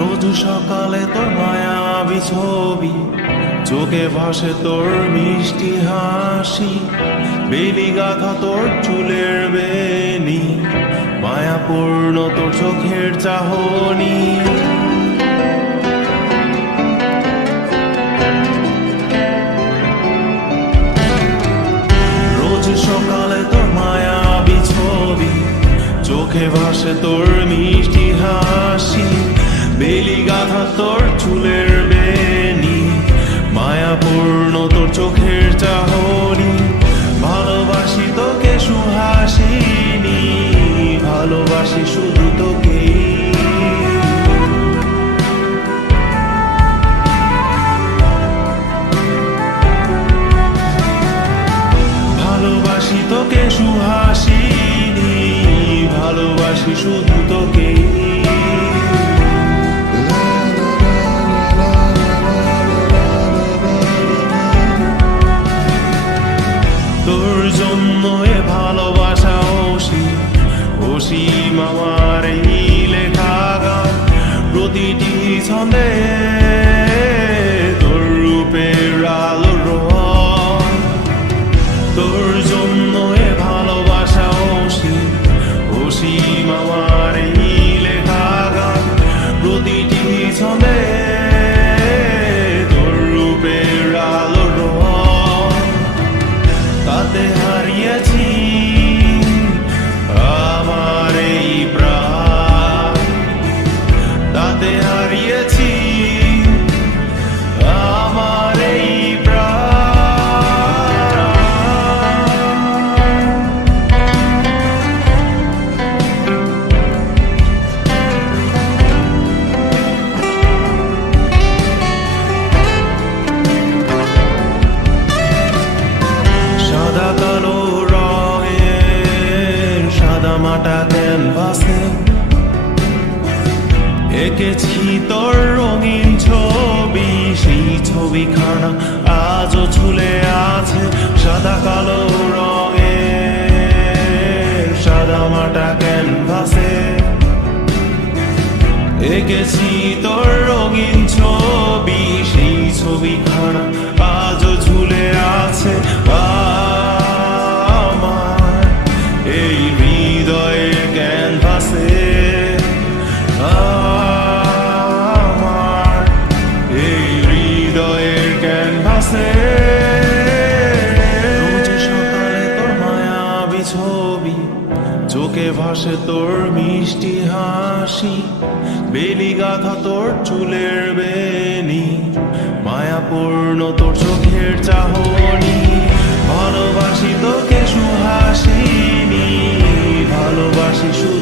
রোজ সকালে তোর মায়াবী ছবি, চোখে ভাসে তোর মিষ্টি হাসি, বেলি গাথা তোর চুলের বেনি, মায়াপূর্ণ তোর চোখের চাহনি। রোজ সকালে তোর মায়াবী ছবি, চোখে ভাসে তোর মিষ্টি হাসি, বেলি গাথা তোর চুলের বেনি, মায়াপূর্ণ তোর চোখের চাহনি। ভালোবাসি তোকে সুহাসিনী, ভালোবাসি শুধু তোকে। ভালোবাসি তোকে সুহাসিনী, ভালোবাসি শুধু তোকে। তোর জন্য এ ভালোবাসা অসীম আমার এই লেখা গান, প্রতিটি ছন্দে তোর রূপের আলো রং। তোর জন্য এ ভালোবাসা অসীম আমার এই লেখা গান, প্রতিটি ছন্দে তোর রূপের আলো রং। তাতে হারিয়েছি আমার এই প্রাণ, তাতে হারিয়েছি আমার এই প্রাণ। সাদা কালো রঙের সাদা মাটা ক্যানভাসে এঁকেছি তোর রঙিন ছবি, সেই ছবিখানা আজও ঝুলে আছে। সাদা কালো রঙের সাদা মাটা ক্যানভাসে এঁকেছি তোর রঙিন ছবি, সেই ছবিখানা আজও ঝুলে আছে আমার এই হৃদয়ের ক্যানভাসে। আমার এই হৃদয়ের ক্যানভাসে রোজ সকালে তোর মায়াবী ছবি, চোখে ভাসে তোর মিষ্টি হাসি, বেলি গাথা তোর চুলের বেনি, মায়াপূর্ণ তোর চোখের চাহনি। ভালোবাসি তোকে সুহাসিনী, ভালোবাসি শুধু